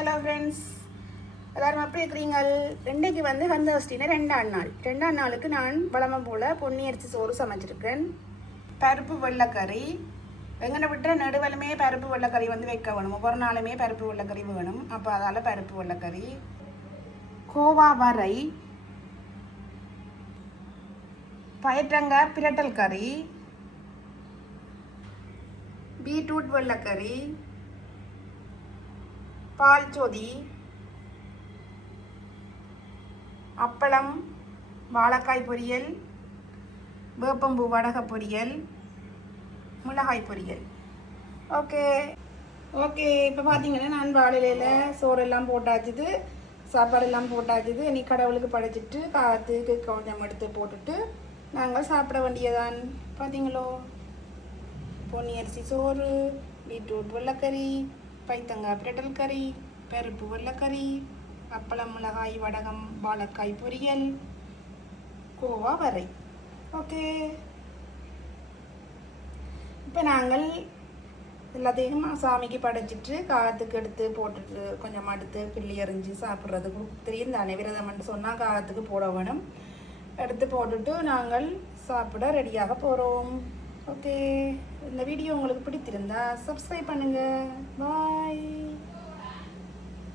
Hello friends, எல்லோரும் எப்படி இருக்கிறீங்கள்? இன்றைக்கு வந்து சந்தோஷ்டின ரெண்டாம் நாளுக்கு நான் வளமை போல் பொன்னி அரிசி சோறு சமைச்சிருக்கேன். பருப்பு வெள்ளைக்கறி வெங்கனை விட்டு நடுவலுமே பருப்பு வெள்ளைக்கறி வந்து வைக்க வேணும். ஒவ்வொரு நாளுமே பருப்பு வெள்ளைக்கறி வேணும். அப்போ அதால் பருப்பு வெள்ளைக்கறி, கோவா வரை, பயற்றங்காய் பிரட்டல் கறி, பீட்ரூட் வெள்ளைக்கறி, பால் சொதி, அப்பளம், வாழைக்காய் பொரியல், வேப்பம்பூ வடகை பொரியல், மிளகாய் பொரியல். ஓகே, இப்போ பார்த்தீங்கன்னா நான் வாழையில சோறெல்லாம் போட்டாச்சுது, சாப்பாடெல்லாம் போட்டாச்சுது. இனி கடவுளுக்கு படைச்சிட்டு காற்றுக்கு கொஞ்சம் எடுத்து போட்டுட்டு நாங்கள் சாப்பிட வேண்டியதான். பார்த்தீங்களோ, பொன்னி அரிசி சோறு, பீட்ரூட் வெள்ளைக்கறி, பைத்தங்காய் பிரட்டல் கறி, பருப்பு வெள்ளைக்கறி, அப்பளம், மிளகாய் வடகம், வாழைக்காய் பொரியல், கோவா வரை. ஓகே, இப்போ நாங்கள் எல்லாத்தையும் சாமிக்கு படைச்சிட்டு காகத்துக்கு எடுத்து போட்டுட்டு கொஞ்சம் அடுத்து கிள்ளி எறிஞ்சு சாப்பிட்றதுக்கு தெரியும் தானே. விரதம்னு சொன்னால் காகத்துக்கு போட வேணும். எடுத்து போட்டுட்டு நாங்கள் சாப்பிட ரெடியாக போகிறோம். ஓகே, இந்த வீடியோ உங்களுக்கு பிடித்திருந்தா சப்ஸ்கிரைப் பண்ணுங்கள். பாய்.